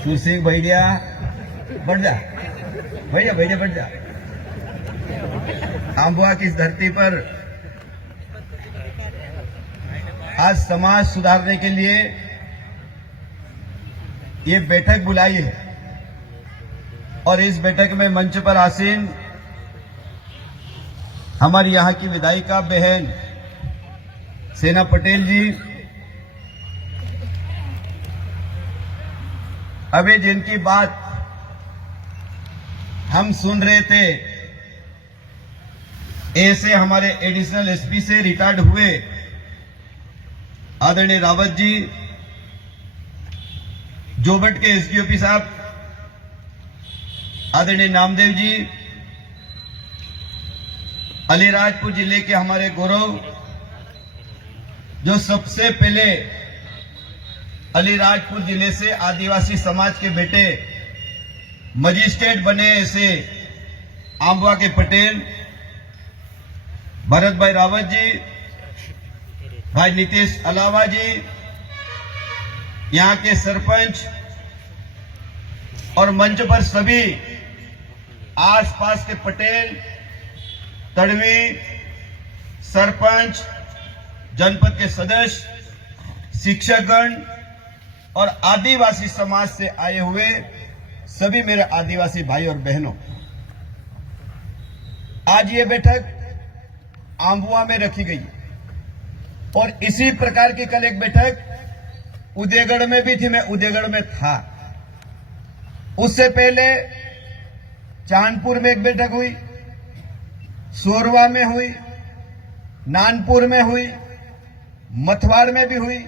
सुरसिंह भैया बढ़ जा, भैया भैया बढ़ जा। आंबुआ की इस धरती पर आज समाज सुधारने के लिए ये बैठक बुलाई है और इस बैठक में मंच पर आसीन हमारी यहाँ की विधायिका बहन सेना पटेल जी, अभी जिनकी बात हम सुन रहे थे, ऐसे हमारे एडिशनल एसपी से रिटायर्ड हुए आदरणीय रावत जी, जोबट के एसडीओपी साहब आदरणीय नामदेव जी, अलीराजपुर जिले के हमारे गौरव, जो सबसे पहले अलीराजपुर जिले से आदिवासी समाज के बेटे मजिस्ट्रेट बने, ऐसे आंबुआ के पटेल भरत भाई रावत जी, भाई नीतीश अलावा जी, यहाँ के सरपंच और मंच पर सभी आसपास के पटेल, तड़वी, सरपंच, जनपद के सदस्य, शिक्षकगण और आदिवासी समाज से आए हुए सभी मेरे आदिवासी भाई और बहनों, आज ये बैठक आंबुआ में रखी गई और इसी प्रकार की कल एक बैठक उदयगढ़ में भी थी। मैं उदयगढ़ में था, उससे पहले चांदपुर में एक बैठक हुई, सोरवा में हुई, नानपुर में हुई, मथवाड़ में भी हुई,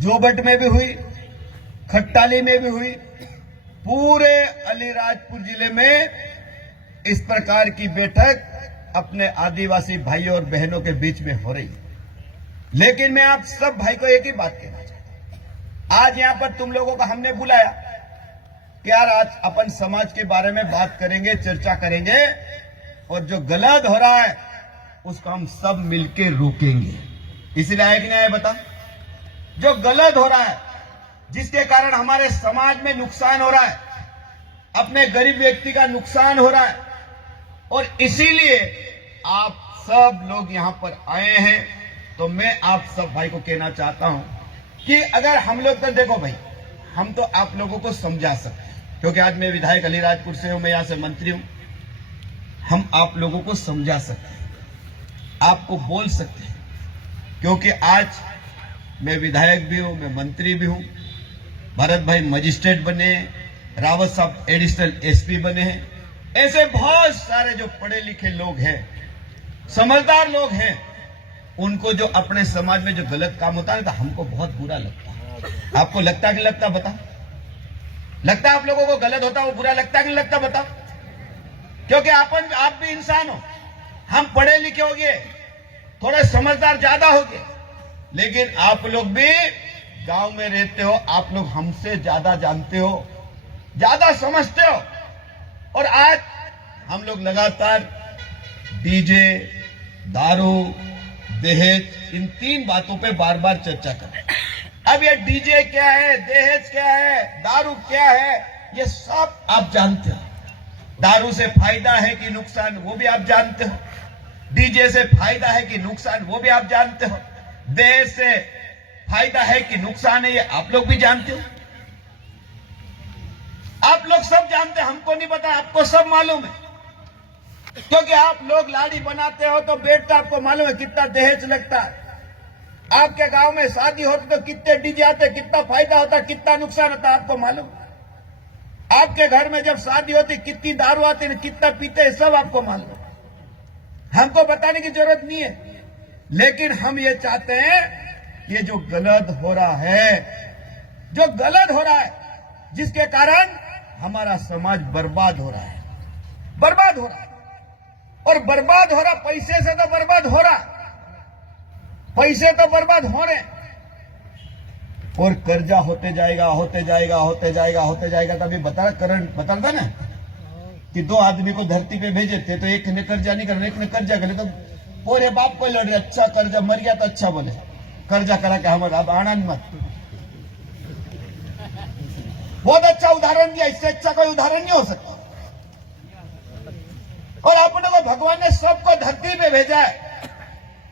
जोबट में भी हुई, खट्टाली में भी हुई। पूरे अलीराजपुर जिले में इस प्रकार की बैठक अपने आदिवासी भाइयों और बहनों के बीच में हो रही है। लेकिन मैं आप सब भाई को एक ही बात कहना चाहता हूं, आज यहां पर तुम लोगों को हमने बुलाया कि यार आज अपन समाज के बारे में बात करेंगे, चर्चा करेंगे और जो गलत हो रहा है उसको हम सब मिलके रोकेंगे। इसलिए आए कि नहीं आए बता? जो गलत हो रहा है, जिसके कारण हमारे समाज में नुकसान हो रहा है, अपने गरीब व्यक्ति का नुकसान हो रहा है, और इसीलिए आप सब लोग यहां पर आए हैं। तो मैं आप सब भाई को कहना चाहता हूं कि अगर हम लोग, तो देखो भाई, हम तो आप लोगों को समझा सकते हैं, क्योंकि आज मैं विधायक अलीराजपुर से हूं, मैं यहां से मंत्री हूं। हम आप लोगों को समझा सकते हैं, आपको बोल सकते हैं, क्योंकि आज मैं विधायक भी हूं, मैं मंत्री भी हूं, भरत भाई मजिस्ट्रेट बने, रावत साहब एडिशनल एसपी बने हैं। ऐसे बहुत सारे जो पढ़े लिखे लोग हैं, समझदार लोग हैं, उनको जो अपने समाज में जो गलत काम होता है तो हमको बहुत बुरा लगता है। आपको लगता है कि लगता? बता, लगता है आप लोगों को गलत होता है वो बुरा लगता है कि लगता? बता। क्योंकि आप भी इंसान हो, हम पढ़े लिखे हो गए, थोड़े समझदार ज्यादा हो गए, लेकिन आप लोग भी गांव में रहते हो, आप लोग हमसे ज्यादा जानते हो, ज्यादा समझते हो। और आज हम लोग लगातार डीजे, दारू, दहेज, इन तीन बातों पे बार बार चर्चा कर रहे हैं। अब ये डीजे क्या है, दहेज क्या है, दारू क्या है, ये सब आप जानते हो। दारू से फायदा है कि नुकसान, वो भी आप जानते हो। डीजे से फायदा है कि नुकसान, वो भी आप जानते हो। दहेज से फायदा है कि नुकसान है, ये आप लोग भी जानते हो। आप लोग सब जानते हैं, हमको नहीं पता, आपको सब मालूम है, क्योंकि आप लोग लाड़ी बनाते हो तो बेटा आपको मालूम है कितना दहेज लगता है। आपके गांव में शादी होती तो कितने डीजे आते, कितना फायदा होता, कितना नुकसान होता, आपको मालूम। आपके घर में जब शादी होती कितनी दारू आती, कितना पीते हैं, सब आपको मालूम। हमको बताने की जरूरत नहीं है, लेकिन हम ये चाहते हैं, ये जो गलत हो रहा है, जो गलत हो रहा है, जिसके कारण हमारा समाज बर्बाद हो रहा है, बर्बाद हो रहा है। और बर्बाद हो रहा, पैसे से तो बर्बाद हो रहा, पैसे तो बर्बाद हो रहे, और कर्जा होते जाएगा, होते जाएगा, होते जाएगा, होते जाएगा। तभी करण बताता ना कि दो आदमी को धरती पे भेजे थे, तो एक ने कर्जा नहीं करना, एक ने कर्जा करे, तो पूरे बाप को लड़ रहे, अच्छा कर्जा मर गया तो अच्छा बोले, कर्जा करा के हमारा अब आनंद मत। बहुत अच्छा उदाहरण दिया, इससे अच्छा कोई उदाहरण नहीं हो सकता। और अपने को भगवान ने सबको धरती पे भेजा है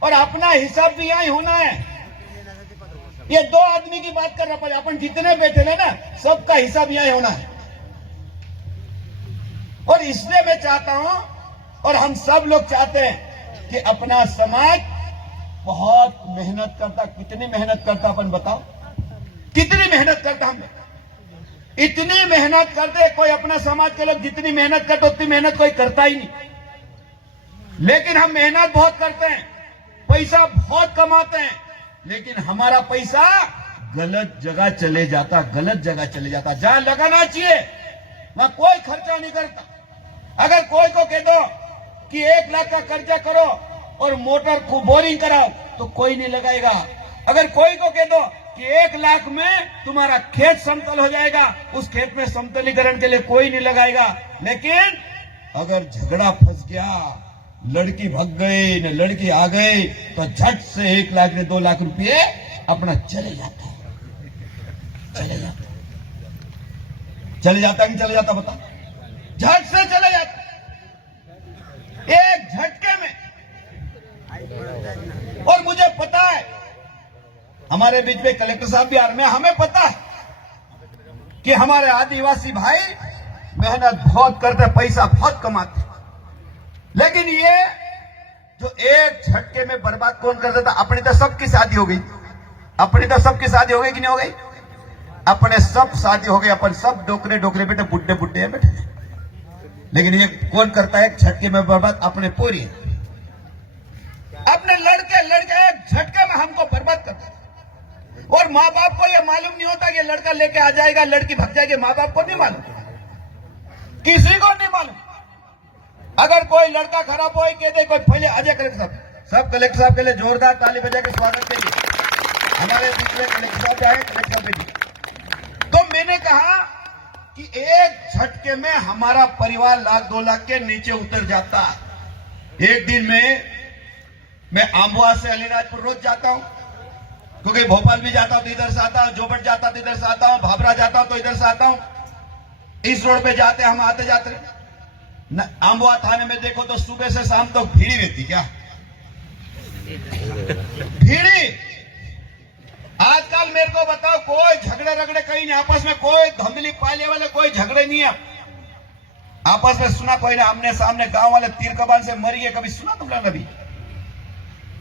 और अपना हिसाब भी यहां ही होना है। ये दो आदमी की बात करना पड़े, अपन जितने बैठे हैं ना, सबका हिसाब यहां ही होना है। और इसलिए मैं चाहता हूं और हम सब लोग चाहते हैं कि अपना समाज बहुत मेहनत करता। कितनी मेहनत करता अपन बताओ, कितनी मेहनत करता हम? इतनी मेहनत करते, कोई अपना समाज के लोग जितनी मेहनत करते उतनी मेहनत कोई करता ही नहीं। लेकिन हम मेहनत बहुत करते हैं, पैसा बहुत कमाते हैं, लेकिन हमारा पैसा गलत जगह चले जाता, गलत जगह चले जाता। जहां लगाना चाहिए वहां कोई खर्चा नहीं करता। अगर कोई को कह दो कि 1 लाख का कर्जा करो और मोटर को बोरिंग कराओ तो कोई नहीं लगाएगा। अगर कोई को कह दो कि 1 लाख में तुम्हारा खेत समतल हो जाएगा, उस खेत में समतलीकरण के लिए कोई नहीं लगाएगा। लेकिन अगर झगड़ा फंस गया, लड़की भग गई न लड़की आ गई, तो झट से 1 लाख ने 2 लाख रुपए अपना चले जाता है, चले जाता, चले जाता कि चले जाता बता? झट से चले जाता, एक झटके में। और मुझे पता है, हमारे बीच में कलेक्टर साहब भी आ रहे हैं, हमें पता है कि हमारे आदिवासी भाई मेहनत बहुत करते, पैसा बहुत कमाते, लेकिन ये जो एक झटके में बर्बाद कौन कर देता? अपनी तो सबकी शादी हो गई, अपनी तो सबकी शादी हो गई कि नहीं हो गई? अपने सब शादी हो गई, अपन सब डोकरे डोकरे बेटे, बुड्ढे बुड्ढे हैं बेटे, लेकिन ये कौन करता है झटके में बर्बाद? अपने पूरी, अपने लड़के लड़के एक झटके में हमको बर्बाद करते हैं। और माँ बाप को ये मालूम नहीं होता कि लड़का लेके आ जाएगा, लड़की भग जाएगी। माँ बाप को नहीं मालूम, किसी को नहीं मालूम। अगर कोई लड़का खराब हो कह दे कोई, पहले अजय कलेक्टर साहब, सब कलेक्टर साहब के लिए जोरदार ताली बजा के स्वागत के लिए हमारे बीच में कलेक्टर साहब आए। कलेक्टर साहब, तो मैंने कहा कि एक झटके में हमारा परिवार 1 लाख 2 लाख के नीचे उतर जाता। एक दिन में मैं आंबुआ से अलीराजपुर रोज जाता हूं, क्योंकि भोपाल भी जाता हूं तो इधर से आता हूं, जोबट जाता तो इधर से आता हूं, भाभरा जाता हूं तो इधर से आता हूं। इस रोड पे जाते हम आते जाते आंबुआ थाने में देखो तो सुबह से शाम तक भीड़ रहती। क्या भीड़ी? आजकल मेरे को बताओ, कोई झगड़े रगड़े कहीं नहीं, आपस में कोई धंधली पाले वाले कोई झगड़े नहीं है आपस में। सुना कोई ना आमने सामने गांव वाले तीर कमान से मरी है, कभी सुना तुम लोग? कभी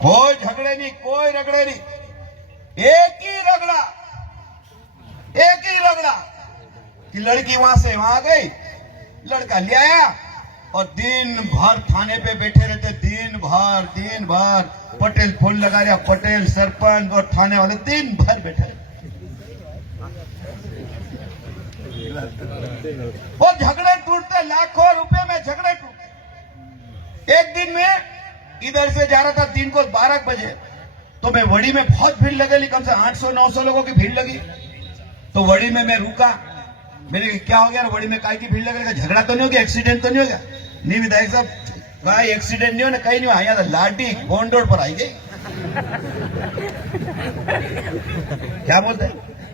कोई झगड़े नहीं, कोई रगड़े नहीं। एक ही रगड़ा कि लड़की वहां से वहां गई, लड़का ले आया और दिन भर थाने पे बैठे रहते, दिन भर पटेल फोन लगा रहा, पटेल सरपंच और थाने वाले दिन भर बैठे। वो झगड़े टूटते, लाखों रुपए में झगड़े टूटते। एक दिन में इधर से जा रहा था दिन को 12 बजे, तो मैं वड़ी में बहुत भीड़ लगी, कम से 800-900 लोगों की भीड़ लगी। तो वड़ी में मैं रुका, मैंने कहा क्या हो गया वड़ी में काय की भीड़ लग रही? झगड़ा तो नहीं हो गया, एक्सीडेंट तो नहीं हो गया? नहीं विधायक साहब, कहा एक्सीडेंट नहीं हो ना, कहीं नहीं आया था, लाठी गोंडोड़ पर आई गई। क्या बोलते?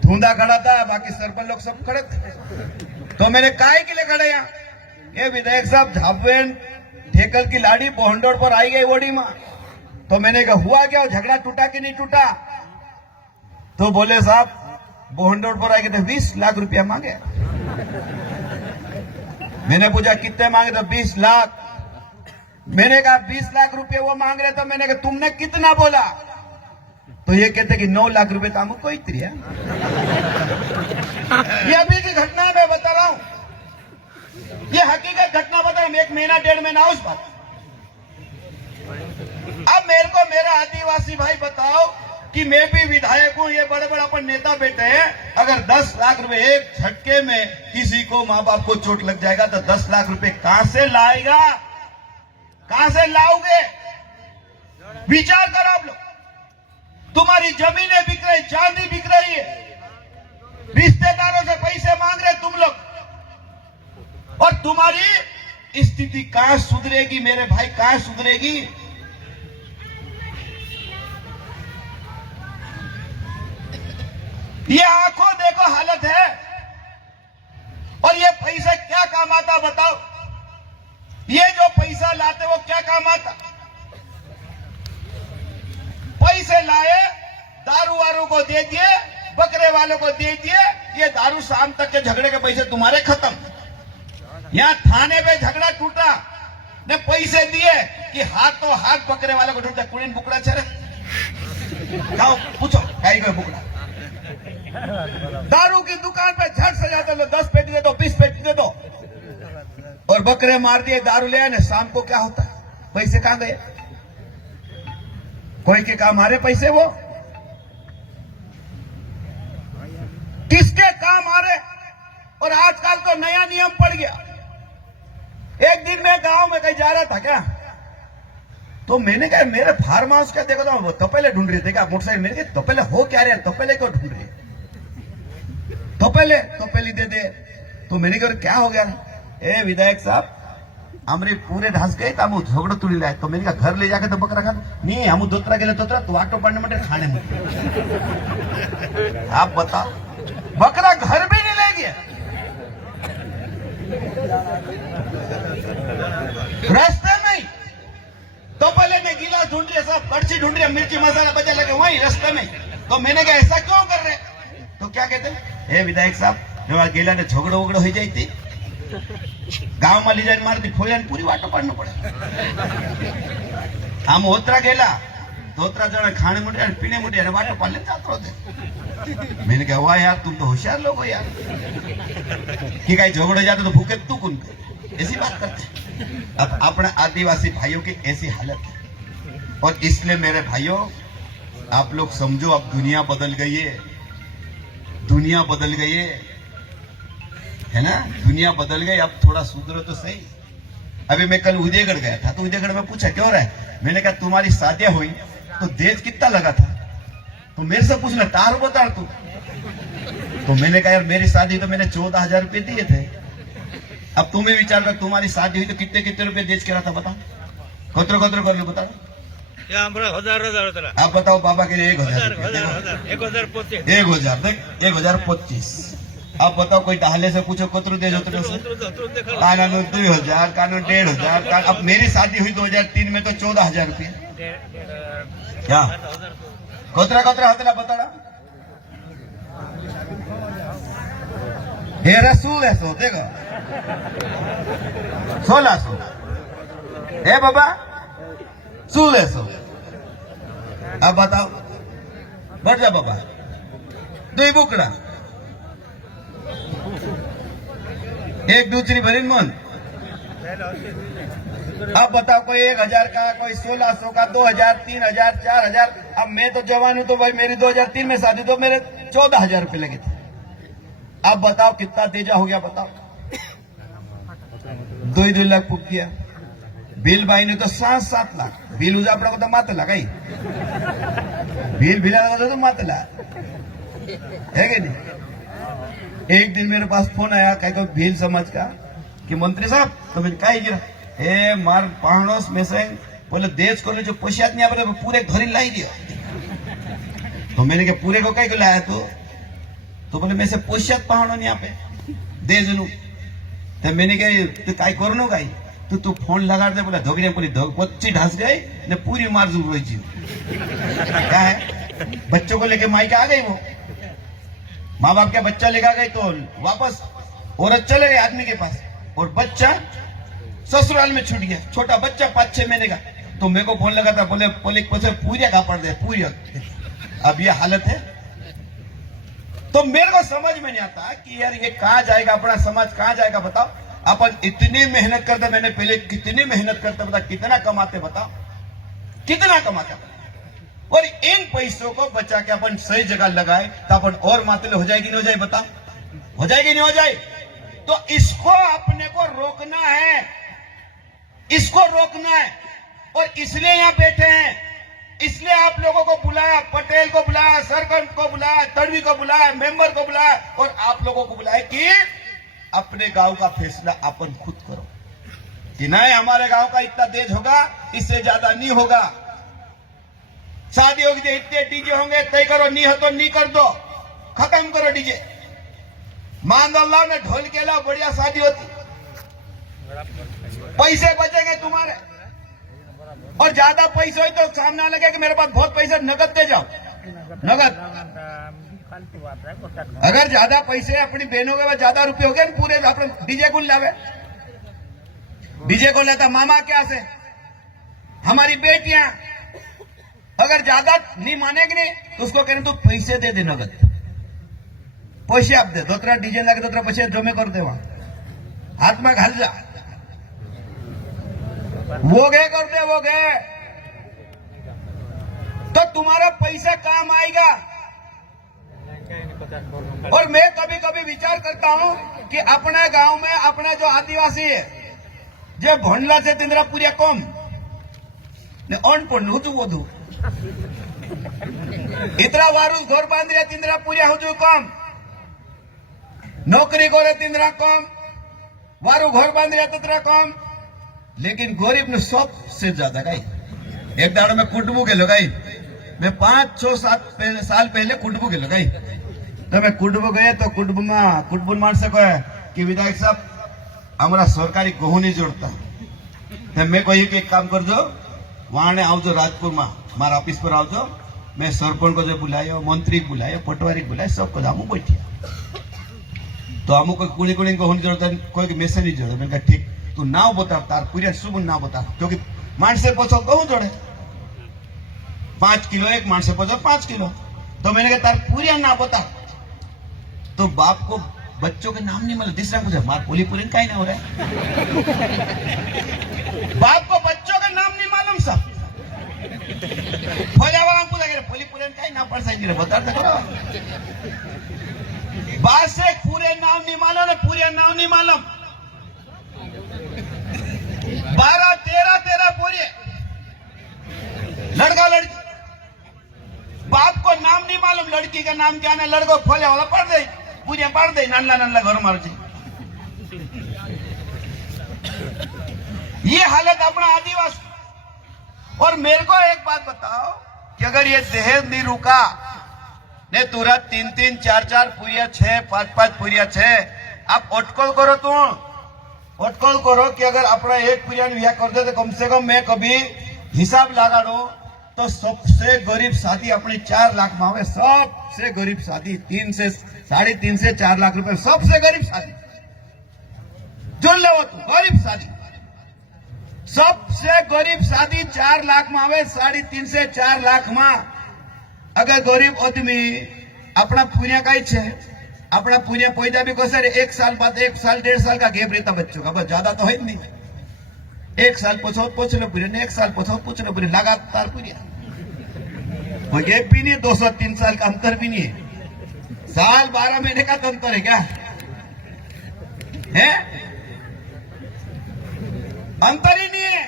धुंधा खड़ा था, बाकी सरपंच लोग सब खड़े थे। तो मैंने काय के लिए खड़े यहाँ? ये विधायक साहब झाबेन ठेकल की लाड़ी बोहंडोड़ पर आई गई वोड़ी में। तो मैंने कहा हुआ क्या, झगड़ा टूटा कि नहीं टूटा? तो बोले साहब बोहंडोड़ पर आई गए तो 20 लाख रुपया मांगे। मैंने पूछा कितने मांगे? तो 20 लाख। मैंने कहा 20 लाख रुपए वो मांग रहे, तो मैंने कहा तुमने कितना बोला? तो ये कहते कि 9 लाख रुपए तो हमको इतनी है। ये अभी की घटना मैं बता रहा हूं, ये हकीकत घटना बता रहा हूं, 1 महीना 1.5 महीना उस बात। अब मेरे को मेरा आदिवासी भाई बताओ कि मैं भी विधायक हूं, ये बड़े बड़े अपन नेता बैठे हैं, अगर 10 लाख रुपए एक झटके में किसी को माँ बाप को चोट लग जाएगा तो 10 लाख रुपए कहां से लाएगा? कहां से लाओगे? विचार करो आप लोग। तुम्हारी जमीनें बिक रही, चांदी बिक रही है, रिश्तेदारों से पैसे मांग रहे तुम लोग, और तुम्हारी स्थिति कहां सुधरेगी मेरे भाई? कहां सुधरेगी? ये आंखों देखो हालत है। आता बताओ? ये जो पैसा लाते वो क्या काम आता? पैसे लाए, दारू वारू को दे दिए, बकरे वालों को दे दिए, ये दारू शाम तक के झगड़े के पैसे तुम्हारे खत्म। यहाँ थाने पे झगड़ा टूटा ने पैसे दिए कि हाथ तो हाथ बकरे वालों को टूटा, कुड़ीन बुकड़ा चले जाओ पूछो कहीं कोई बुकड़ा। दारू की दुकान पे झट से जाते लो, 10 पेटी दे दो, 20 पेटी दे दो, और बकरे मार दिए, दारू ले आए, शाम को क्या होता है? पैसे कहां गए? कोई के काम आ रहे पैसे? वो किसके काम आ रहे? और आजकल तो नया नियम पड़ गया। एक दिन मैं गांव में कहीं जा रहा था क्या, तो मैंने कहा मेरे फार्म हाउस का देखो तो पहले ढूंढ रहे थे क्या मोटरसाइकिल? मेरे तो पहले हो क्या रहे, तो पहले क्यों ढूंढ रहे? तो पहले दे दे। तो मैंने कहा क्या हो गया? ए विधायक साहब हमारे पूरे ढास गए तो हम झगड़ो तुड़ी लाए। तो मैंने कहा घर ले जाके तो बकरा खा नहीं, हम दोतरा गेले तोतरा तो वाटो पड़ने मटे खाने में। आप बताओ, बकरा घर भी नहीं ले गया, रास्ते में तो पहले ने गिलास ढूंढ रहे, सब कड़छी ढूंढ रहे, मिर्ची मसाला बचा लगे वही रास्ते में। तो मैंने कहा ऐसा क्यों कर रहे? तो क्या कहते हैं, विधायक साहब गेला ने झगड़ो वगड़ो हो जाती गांव में ली जाए मारती फोड़िया पूरी वाटो पाड़ना पड़े। हम होतरा गेला तो होतरा जरा खाने मुठे पीने मुठे वाटो पाड़ ले जाते होते। मैंने कहा वाह यार तुम तो होशियार लोग हो यार, कि कहीं झगड़े जाते तो भूखे तू कौन कर, ऐसी बात करते। अब अपने आदिवासी भाइयों की ऐसी हालत है, और इसलिए मेरे भाइयों आप लोग समझो, अब दुनिया बदल गई है, दुनिया बदल गई है ना, दुनिया बदल गई। अब थोड़ा सुधरो तो सही। अभी मैं कल उदयगढ़ गया था, तो उदयगढ़ में पूछा क्यों रहा है? मैंने कहा तुम्हारी शादियां हुई तो देश कितना लगा था? तो मेरे से पूछना तार बता तू। तो मैंने कहा यार मेरी शादी तो मैंने 14,000 रुपये दिए थे। अब तुम्हें विचार कर तुम्हारी शादी हुई तो कितने कितने रुपए देश के रहा था? बताओ कोतरो कोतरो करके बताओ। आप बताओ बाबा के लिए 1,000 1,025। आप बताओ कोई टहले से पूछो कोतरो दे जो कानून 2,000 कानून 1,500। अब मेरी शादी हुई 2003 में तो 14,000 रुपये। क्या कोतरा कोतरा होता बताड़ा? हे रसूल है सो देखो 1,600। हे बाबा 1,600। अब बताओ बढ़ जा बाबा 2 बुकड़ा, एक दूसरी भरी मन। अब बताओ कोई 1,000 का, कोई 1,600 का, 2,000, 3,000, 4,000। अब मैं तो जवान हूं तो भाई मेरी 2003 में शादी तो मेरे 14,000 रुपये लगे थे। अब बताओ कितना तेजा हो गया बताओ? 2 लाख पुग गया। बिल भाई ने तो 7 लाख बिल उजा अपना को तो मात लगा ही बिल भिला लगा तो मात ला है कि नहीं? एक दिन मेरे पास फोन आया कहीं को भील समझ का कि मंत्री साहब तो मैंने कहा गिरा ए मार पहाड़ों में से बोले देश को जो पोशियात नहीं आप पूरे घर ही लाई दिया। तो मैंने कहा पूरे को कहीं को लाया तो बोले मैं से पोशियात पहाड़ों नहीं यहाँ पे दे जनू। तो मैंने कहा तू काय करो गाई तू फोन लगा दे बोला धोगने पूरी पच्ची ढस गई ने पूरी मार जरूर रही जी। क्या है बच्चों को लेके माई आ गई, वो माँ बाप के बच्चा लेकर गई तो वापस औरत चले गए आदमी के पास और बच्चा ससुराल में छूट गया। छोटा बच्चा 5-6 महीने का। तो मेरे को फोन लगा था बोले पूरी का पड़ दे पूरी। अब ये हालत है तो मेरे को समझ में नहीं आता कि यार ये कहां जाएगा, अपना समाज कहां जाएगा? बताओ अपन इतनी मेहनत करते, मैंने पहले कितनी मेहनत करते बता, कितना कमाते बताओ, कितना कमाते। और इन पैसों को बचा के अपन सही जगह लगाए तो अपन और मातले हो जाएगी नहीं हो जाए? बताओ हो जाएगी नहीं हो जाए? तो इसको अपने को रोकना है, इसको रोकना है। और इसलिए यहां बैठे हैं, इसलिए आप लोगों को बुलाया, पटेल को बुलाया, सरपंच को बुलाया, तड़वी को बुलाया, मेंबर को बुलाया और आप लोगों को बुलाया कि अपने गांव का फैसला अपन खुद करो कि नहीं हमारे गांव का इतना तेज होगा, इससे ज्यादा नहीं होगा। शादी होगी इतने डीजे होंगे तय करो, नहीं हो तो नहीं कर दो, खत्म करो डीजे। मान लो ने ढोल के लाओ बढ़िया शादी होती, पैसे बचेंगे तुम्हारे। और ज्यादा पैसे हो तो सामने लगे कि मेरे पास बहुत पैसे, नगद दे जाओ, नगद। अगर ज्यादा पैसे अपनी बहनों के पास ज्यादा रुपये हो गए पूरे अपने डीजे को लावे, डीजे को लेता मामा क्या से, हमारी बेटियां अगर ज्यादा नहीं मानेगी नहीं तो उसको कहने तू पैसे दे दे, नगद पैसे आप दे, दूसरा डीजे लगे दूसरा पैसे जमे कर दे, वहां हाथ में घाल जा, वो गए कर दे, वो गए तो तुम्हारा पैसा काम आएगा। और मैं कभी कभी विचार करता हूं कि अपने गांव में अपने जो आदिवासी है जो भोंडला से तिंद्रा पूरी कम ने अनपढ़ हूँ वो इतना वारू घर बांध रहे तिंद्रा पूरी हूँ कम, नौकरी करे तिंद्रा कम, वारू घर बांध रहे तिंद्रा कम, लेकिन गरीब ने सबसे ज्यादा गई। एक दाड़ो में कुटबू के गई, मैं 5-6-7 साल पहले कुटबू के गई, तो मैं कुटबू गए तो कुटबू मानस कहे कि विधायक साहब हमारा सरकारी गहू नहीं जोड़ता, तो मैं कही कि एक काम कर दो, वहां ने आवजो राजपुर में मारा ऑफिस पर आवजो, मैं सरपंच को जो बुलायो, मंत्री को बुलायो, पटवारी को बुलायो, सबको हमू बैठिया तो हमू कोई कुणी कुणी गहू नहीं जोड़ता, कोई मैसेज नहीं जोड़ता। मैंने कहा ठीक, तू नाव बता, तार पूरी शुभ नाव बता, क्योंकि मानसे पछो गहू जोड़े 5 किलो, एक मानसे पछो 5 किलो, तो मैंने कहा तार पूरी नाव बता, तो बाप को बच्चों के नाम नहीं मिले, तीसरा कुछ मार पोली पूरी का ही ना हो रहा है, बाप को बच्चों का नाम नहीं मालूम, सब फौजा वाला पूछा पोली पूरी का ही नाम पढ़ सकते, बता बात से पूरे नाम नहीं मालूम, पूरे नाम नहीं मालूम, 12-13 पूरे लड़का लड़की, बाप को नाम नहीं मालूम, लड़की का नाम क्या है, लड़को फौजा वाला पढ़ दे, पूरे पढ़ दे, नल्ला नल्ला घर मार जी। ये हालत अपना आदिवासी। और मेरे को एक बात बताओ कि अगर ये दहेज नहीं रुका ने तुरंत 3-3, 4-4 पूरिया 6, 5-5 पूरिया 6, आप अटकल करो, तुम अटकल करो कि अगर अपना एक पूरिया विवाह कर दे तो कम से कम मैं कभी हिसाब लगा दो तो सबसे गरीब शादी अपनी 4 लाख में आवे, सबसे गरीब शादी 3 से 3.5 से 4 लाख रुपए, सबसे गरीब शादी जुड़ लो, गरीब शादी, सबसे गरीब शादी 4 लाख में आवे, 3.5 से 4 लाख में अगर गरीब आदमी अपना पुण्य का ही अपना पुण्य पैदा भी कर सके, 1 साल बाद 1 साल 1.5 साल का गैप रहता बच्चों का, बस ज्यादा तो है नहीं, 1 साल पूछ लो पूरे, 1 साल पूछ लो पूरे, लगातार पूरी, कोई गैप भी नहीं है, 203 साल का अंतर भी नहीं है, साल 12 महीने का तो अंतर है क्या है, अंतर ही नहीं है।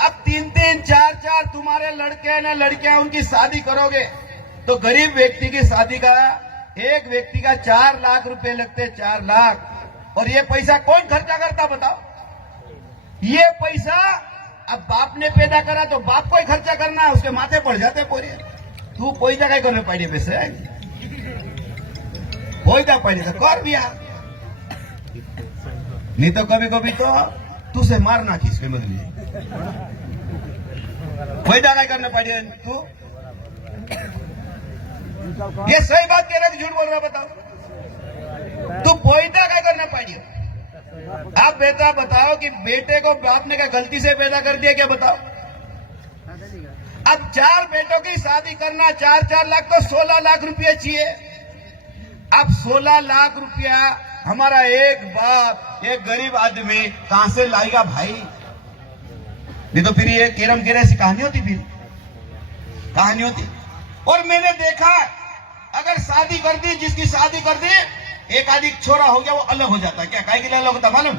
अब 3-3, 4-4 तुम्हारे लड़के ना लड़कियां उनकी शादी करोगे तो गरीब व्यक्ति की शादी का एक व्यक्ति का 4 लाख रुपए लगते, 4 लाख, और ये पैसा कौन खर्चा करता बताओ, ये पैसा अब बाप ने पैदा करा तो बाप को ही खर्चा करना है, उसके माथे पड़ जाते पूरे, तू कोई जगह करने पड़ी पैसे, कोई जा पड़ी तो कर दिया, नहीं तो कभी कभी तो तुझसे मारना किसके बदले, कोई जगह करने पड़ी तू, ये सही बात कह रहा है, झूठ बोल रहा बताओ, तू पैदा क्या करना पड़ी। आप बेटा बताओ कि बेटे को बाप ने क्या गलती से पैदा कर दिया क्या, बताओ। अब 4 बेटों की शादी करना, 4-4 लाख तो 16 लाख रुपया चाहिए। अब 16 लाख रुपया हमारा एक बाप, एक गरीब आदमी कहां से लाएगा भाई, नहीं तो फिर ये केरम केरे ऐसी कहानी होती, फिर कहानी होती। और मैंने देखा अगर शादी कर दी, जिसकी शादी कर दी, एक आदि छोरा हो गया वो अलग हो जाता है, क्या काहे के लिए अलग होता मालूम,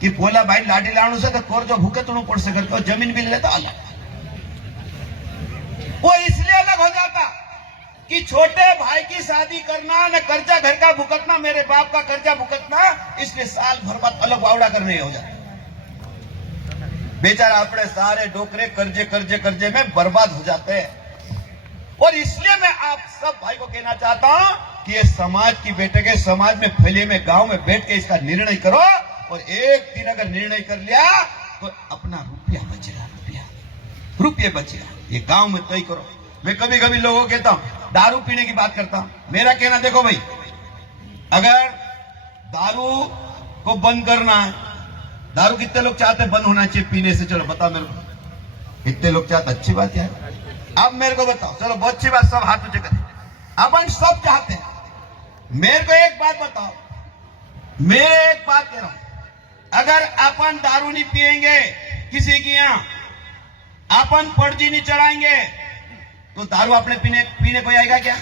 कि बोला भाई लाठी लाणू से तो कोर जो भूखे तुम पड़ सके, तो जमीन भी ले लेता अलग, वो इसलिए अलग हो जाता कि छोटे भाई की शादी करना न कर्जा घर का भुगतना, मेरे बाप का कर्जा भुगतना, इसलिए साल भर बाद अलग वावड़ा करने हो जाता। बेचारा अपने सारे डोकरे कर्जे कर्जे कर्जे में बर्बाद हो जाते हैं। और इसलिए मैं आप सब भाई को कहना चाहता हूं कि ये समाज की बैठक है, समाज में फैले में गांव में बैठ के इसका निर्णय करो और एक दिन अगर निर्णय कर लिया तो अपना रुपया बचेगा, रुपये बचेगा। ये गांव में तय करो। मैं कभी कभी लोगों को कहता हूं दारू पीने की बात करता हूं। मेरा कहना देखो भाई, अगर दारू को बंद करना है, दारू कितने लोग चाहते हैं बंद होना चाहिए पीने से? चलो बताओ मेरे को, कितने लोग चाहते? अच्छी बात है। अब मेरे को बताओ, चलो बहुत अच्छी बात, सब हाथ ऊंचे करें। अपन सब चाहते हैं। मेरे को एक बात बताओ, मैं एक बात कह रहा हूं, अगर अपन दारू नहीं पिएंगे किसी की यहां, अपन पर्ची नहीं चढ़ाएंगे तो दारू अपने पीने को आएगा क्या?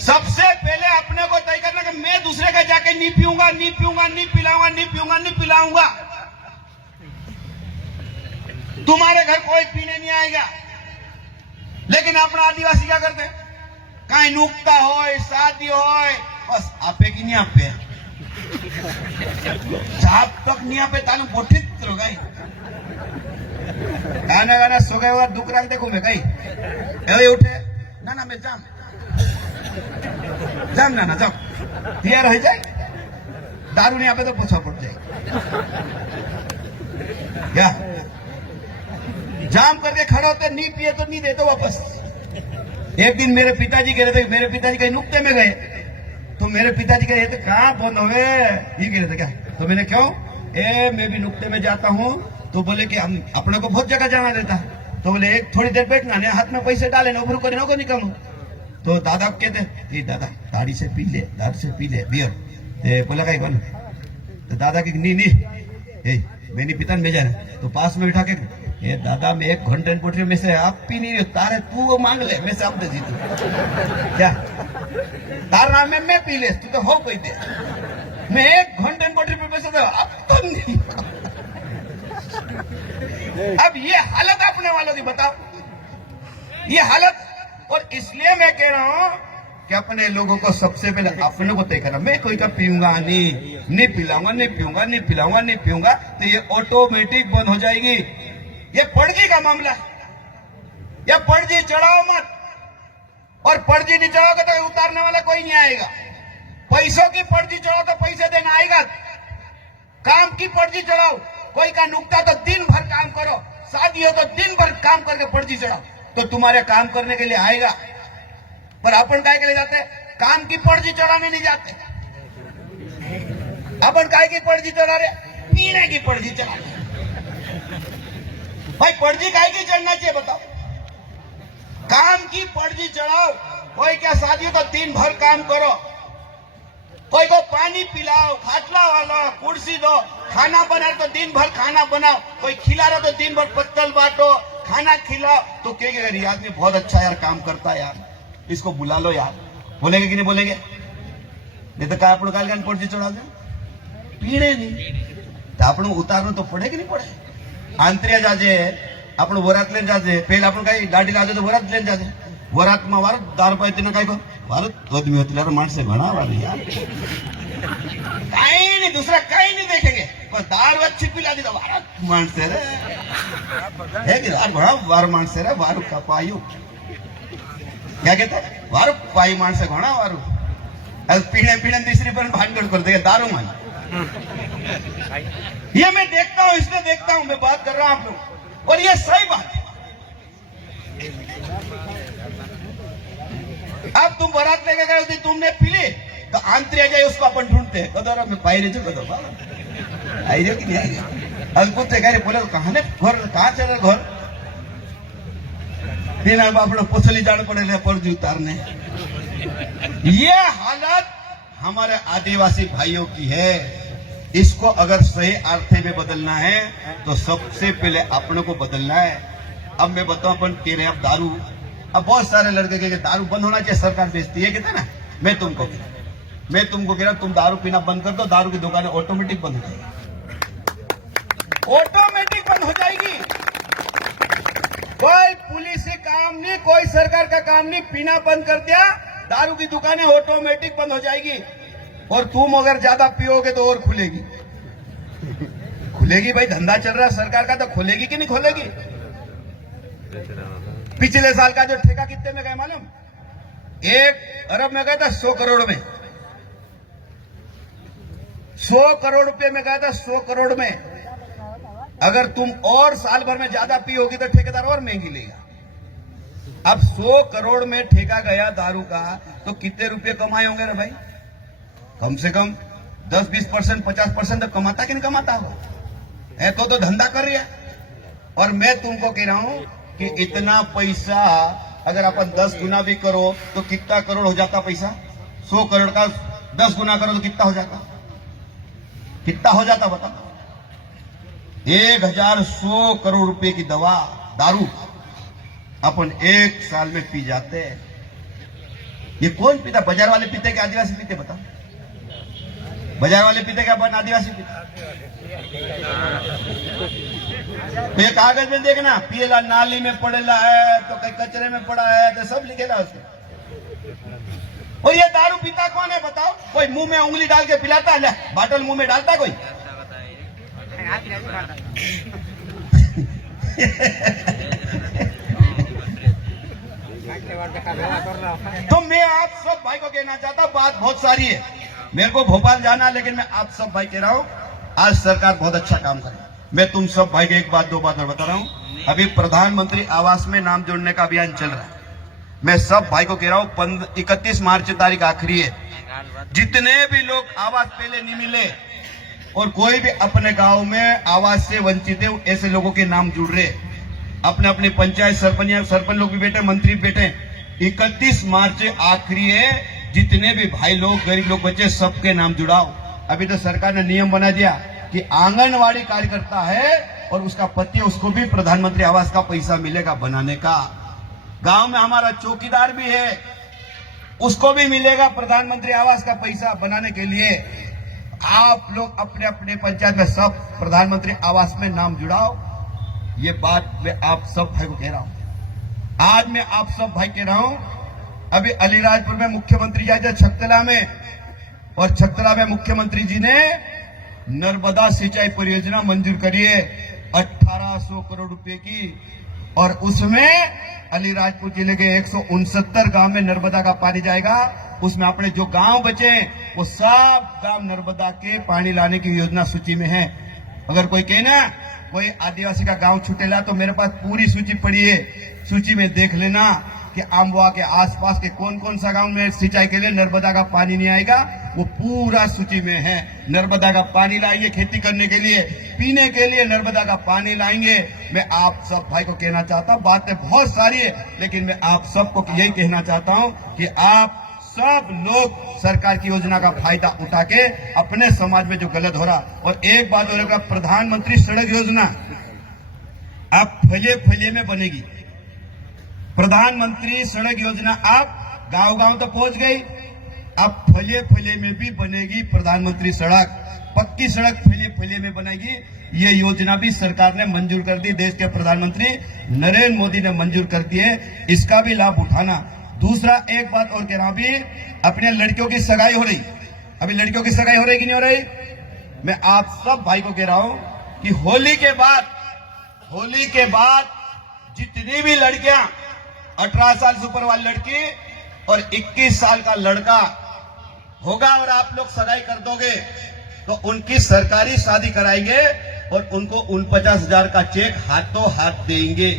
सबसे पहले अपने को तय करना कि मैं दूसरे का जाके नहीं पीऊंगा, नहीं पीऊंगा, नहीं पिलाऊंगा, नहीं पीऊंगा, नहीं पिलाऊंगा। तुम्हारे घर कोई पीने नहीं आएगा। लेकिन अपना आदिवासी क्या करते हैं? कहीं नुकता हो, शादी हो, बस आपे की नहीं आपे जब तक नहीं आपे ताने बोटित लो गई गाना गाना सो गए और दुख रख देखो मैं कहीं ए उठे ना ना मैं जाम ना जाम तैयार हो जाए, दारू नहीं आपे तो पूछा पड़ जाए क्या? जाम करके खड़े होते, नहीं पिए तो नहीं देते वापस। एक दिन मेरे पिताजी कह रहे थे, मेरे पिताजी कहीं नुक्ते में गए तो मेरे पिताजी कह रहे थे कहाँ बंद हो गए, ये कह रहे थे क्या? तो मैंने क्यों? मैं भी नुक्ते में जाता हूँ। तो बोले कि हम अपने को बहुत जगह जाना देता। तो बोले एक थोड़ी देर बैठना, ने हाथ में पैसे डाले, उभरू करे नो को निकालू। तो दादा कहते दादा दाढ़ी से पी ले, दाढ़ी से पी ले बियर। बोला कहीं बन। तो दादा की नी मैं नहीं पिता में जा रहा। तो पास में बैठा के ये दादा मैं 1 घंटे पोटरी में से आप पी नहीं रहे, तारे तू वो मांग ले, मैं से आप दे दी तू क्या? तार नाम में मैं पी ले, तू तो हो कोई दे, मैं 1 घंटे पोटरी में पैसे दे, अब तो नहीं। अब ये हालत अपने वालों की बताओ, ये हालत। और इसलिए मैं कह रहा हूं कि अपने लोगों को सबसे पहले अपने को तय करना। मैं कोई का पीऊंगा नहीं पिलाऊंगा, नहीं पीऊंगा, नहीं पिलाऊंगा, नहीं पीऊंगा, तो ये ऑटोमेटिक बंद हो जाएगी। ये पर्ची का मामला है, ये पर्ची चढ़ाओ मत, और पर्ची नहीं चढ़ाओगे तो उतारने वाला कोई नहीं आएगा। पैसों की पर्ची चढ़ाओ तो पैसे देना आएगा। काम की पर्ची चढ़ाओ, कोई का नुकता तो दिन भर काम करो, शादी हो तो दिन भर काम करके पर्ची चढ़ाओ तो तुम्हारे काम करने के लिए आएगा। पर अपन काय के लिए जाते? काम की पर्ची चढ़ाने नहीं जाते। अपन काय की पर्ची चढ़ा रहे? पीने की पर्ची चढ़ा रहे। भाई पर्ची काय की चढ़ना चाहिए बताओ? काम की पर्ची चढ़ाओ। कोई क्या शादी हो तो दिन भर काम करो, कोई को पानी पिलाओ, खाटला वाला कुर्सी दो, खाना बना तो दिन भर खाना बनाओ, कोई खिला रहा तो दिन भर पत्तल बांटो, खाना खिलाओ। तो कहेंगे यार ये आदमी बहुत अच्छा यार काम करता है यार, इसको बुला लो यार। बोलेंगे कि नहीं बोलेंगे? नहीं तो क्या अपन काल पर्ची चढ़ा दे? पीने नहीं तो अपन उतारना तो पड़े कि नहीं पड़े? आंतरिया जाजे अपन वरात लेने जाजे, पहले अपन कहीं गाड़ी लाजे तो वरात लेने जाजे, वरात में वारत 10 रुपये तीन कहीं को वारत आदमी होते मानस से घना वाली यार कहीं नहीं, दूसरा कहीं नहीं देखेंगे। पर दारू अच्छी पिला दी तो वारत मानस रे है कि यार बड़ा वार मानस रे वारू का पायु क्या कहते वारू पाई मानस से घना वारू अब पीने पीने तीसरी पर भांडोड़ कर देगा दारू मान। ये मैं देखता हूं, इसलिए देखता हूं, मैं बात कर रहा हूं आप लोग, और ये सही बात है। अब तुम बारात लेके गए थी, तुमने पी ली तो आंतरिया जाए उसको अपन ढूंढते हैं कदर में पाई रहे कदर आई रहे कि नहीं आई रहे। अब पूछते कह रहे बोले कहा ने घर कहाँ चल रहे घर दिन आप पोछली जाने पड़े पर्ची उतारने। ये हालत हमारे आदिवासी भाइयों की है। इसको अगर सही अर्थ में बदलना है तो सबसे पहले अपने को बदलना है। अब मैं बताऊं अपन कह रहे हैं अब दारू, अब बहुत सारे लड़के कह दारू बंद होना चाहिए, सरकार बेचती है कहते ना। मैं तुमको कह रहा तुम दारू पीना बंद कर दो, दारू की दुकानें ऑटोमेटिक बंद हो जाएगी, ऑटोमेटिक बंद हो जाएगी। कोई पुलिस से काम नहीं, कोई सरकार का काम नहीं, पीना बंद कर दिया दारू की दुकानें ऑटोमेटिक बंद हो जाएगी। और तुम अगर ज्यादा पियोगे तो और खुलेगी भाई, धंधा चल रहा है सरकार का तो खोलेगी कि नहीं खोलेगी? पिछले साल का जो ठेका कितने में गए मालूम? 1 अरब में गया था, 100 करोड़ में। 100 करोड़ रुपए में गया था, 100 करोड़ में। अगर तुम और साल भर में ज्यादा पी होगी तो ठेकेदार और महंगी लेगा। अब 100 करोड़ में ठेका गया दारू का, तो कितने रुपए कमाए होंगे रे भाई? कम से कम 10-20%, 50% तो कमाता कि नहीं कमाता होगा? है तो धंधा कर रही है। और मैं तुमको कह रहा हूं कि इतना पैसा अगर अपन 10 गुना भी करो तो कितना करोड़ हो जाता पैसा? 100 करोड़ का 10 गुना करो तो कितना हो जाता? कितना हो जाता बता? 1100 करोड़ रुपए की दवा दारू अपन एक साल में पी जाते हैं। ये कौन पीता? बाजार वाले पीते क्या आदिवासी पीते? बता, बाजार वाले पीते क्या अपन आदिवासी पीते? तो ये कागज में देखना, पिएला नाली में पड़ेला है तो कहीं कचरे में पड़ा है तो सब लिखेला उसमें। और ये दारू पीता कौन है बताओ? कोई मुंह में उंगली डाल के पिलाता है? बाटल मुंह में डालता कोई? तो मैं आप सब भाई को कहना चाहता हूं, बात बहुत सारी है, मेरे को भोपाल जाना, लेकिन मैं आप सब भाई कह रहा हूं आज सरकार बहुत अच्छा काम कर रही है। मैं तुम सब भाई के एक बात दो बात और बता रहा हूं। अभी प्रधानमंत्री आवास में नाम जोड़ने का अभियान चल रहा है। मैं सब भाई को कह रहा हूं 31 मार्च तारीख आखिरी है। जितने भी लोग आवास पहले नहीं मिले और कोई भी अपने गांव में आवास से वंचित है, ऐसे लोगों के नाम जुड़ रहे। अपने अपने पंचायत सरपंच लोग भी बैठे, मंत्री बैठे। 31 मार्च आखिरी है। जितने भी भाई लोग, गरीब लोग, बच्चे, सबके नाम जुड़ाओ। अभी तो सरकार ने नियम बना दिया कि आंगनवाड़ी कार्यकर्ता है और उसका पति, उसको भी प्रधानमंत्री आवास का पैसा मिलेगा बनाने का। गांव में हमारा चौकीदार भी है, उसको भी मिलेगा प्रधानमंत्री आवास का पैसा बनाने के लिए। आप लोग अपने अपने पंचायत में सब प्रधानमंत्री आवास में नाम जुड़ाओ। ये बात मैं आप सब भाई को कह रहा हूं। आज मैं आप सब भाई कह रहा हूं, अभी अलीराजपुर में मुख्यमंत्री जाए थे छकतला में, और छकतला में मुख्यमंत्री जी ने नर्मदा सिंचाई परियोजना मंजूर करी है 1800 करोड़ रुपए की। और उसमें अलीराजपुर जिले के 169 गांव में नर्मदा का पानी जाएगा। उसमें अपने जो गांव बचे वो सब गांव नर्मदा के पानी लाने की योजना सूची में है। अगर कोई कहना कोई आदिवासी का गांव छूटेला, तो मेरे पास पूरी सूची पड़ी है। सूची में देख लेना कि आम्बवा के आसपास के कौन कौन सा गांव में सिंचाई के लिए नर्मदा का पानी नहीं आएगा, वो पूरा सूची में है। नर्मदा का पानी लाएंगे खेती करने के लिए, पीने के लिए नर्मदा का पानी लाएंगे। मैं आप सब भाई को कहना चाहता हूं, बातें बहुत सारी है, लेकिन मैं आप सबको यही कहना चाहता हूं कि आप सब लोग सरकार की योजना का फायदा उठा के अपने समाज में जो गलत हो रहा। और एक बात और, प्रधानमंत्री सड़क योजना अब फले फले में बनेगी। प्रधानमंत्री सड़क योजना अब गांव गांव तो पहुंच गई, अब फले फले में भी बनेगी प्रधानमंत्री सड़क। पक्की सड़क फले फले में बनेगी। ये योजना भी सरकार ने मंजूर कर दी, देश के प्रधानमंत्री नरेंद्र मोदी ने मंजूर कर दी है। इसका भी लाभ उठाना। दूसरा एक बात और कह रहा हूं, अभी अपने लड़कियों की सगाई हो रही, अभी लड़कियों की सगाई हो रही कि नहीं हो रही? मैं आप सब भाई को कह रहा हूं कि होली के बाद जितनी भी लड़कियां 18 साल से ऊपर वाली लड़की और 21 साल का लड़का होगा और आप लोग सगाई कर दोगे तो उनकी सरकारी शादी कराएंगे और उनको 49,000 का चेक हाथों हाथ देंगे।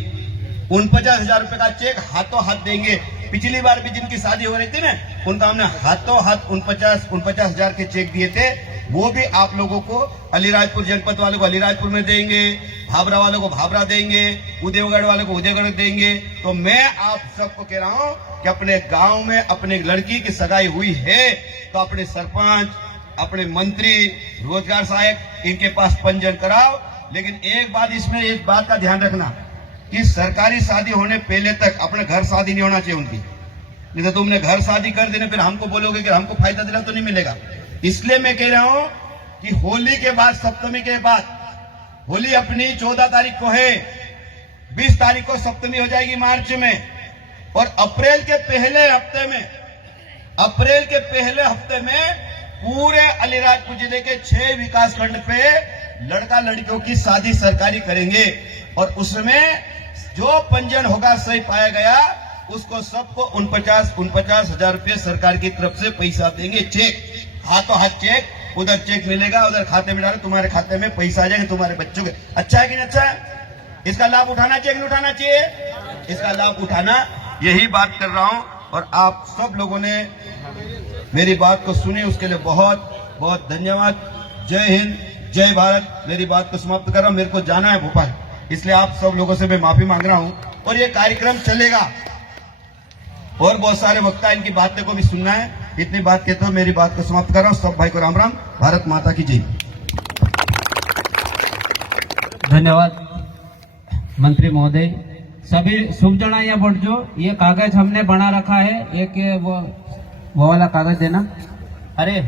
49,000 रुपए का चेक हाथों हाथ देंगे। पिछली बार भी जिनकी शादी हो रही थी ना, उनका हमने हाथों हाथ 49,000 के चेक दिए थे। वो भी आप लोगों को, अलीराजपुर जनपद वालों को अलीराजपुर में देंगे, भाबरा वालों को भाबरा देंगे, उदयगढ़ वालों को उदयगढ़ देंगे। तो मैं आप सबको कह रहा हूं कि अपने गांव में अपने लड़की की सगाई हुई है तो अपने सरपंच, अपने मंत्री, रोजगार सहायक, इनके पास पंजीयन कराओ। लेकिन एक बात, इसमें एक बात का ध्यान रखना कि सरकारी शादी होने पहले तक अपने घर शादी नहीं होना चाहिए उनकी। नहीं तो तुमने घर शादी कर देने फिर हमको बोलोगे कि हमको फायदा दिला तो नहीं मिलेगा। इसलिए मैं कह रहा हूं कि होली के बाद, सप्तमी के बाद, होली अपनी 14 तारीख को है, 20 तारीख को सप्तमी हो जाएगी मार्च में, और अप्रैल के पहले हफ्ते में पूरे अलीराजपुर जिले के 6 विकास खंड पे लड़का लड़कियों की शादी सरकारी करेंगे। और उसमें जो पंजीयन होगा सही पाया गया उसको सबको 49,000 रुपये सरकार की तरफ से पैसा देंगे, चेक, हाथों हाथ चेक उधर चेक मिलेगा, उधर खाते में डालो, तुम्हारे खाते में पैसा आ जाएगा, तुम्हारे बच्चों के। अच्छा है कि नहीं अच्छा है? इसका लाभ उठाना चाहिए कि नहीं उठाना चाहिए? इसका लाभ उठाना, यही बात कर रहा हूं। और आप सब लोगों ने मेरी बात को सुनी, उसके लिए बहुत बहुत धन्यवाद। जय हिंद, जय भारत। मेरी बात को समाप्त कर रहा हूं, मेरे को जाना है भोपाल, इसलिए आप सब लोगों से मैं माफी मांग रहा हूं। और ये कार्यक्रम चलेगा और बहुत सारे वक्ता, इनकी बातें को भी सुनना है। इतनी बात कहते हुए मेरी बात को समाप्त कर रहा हूं। सब भाई को राम राम। भारत माता की जय। धन्यवाद मंत्री महोदय। सभी शुभ जना यहाँ बैठो। ये कागज हमने बना रखा है, एक वो वाला कागज देना। अरे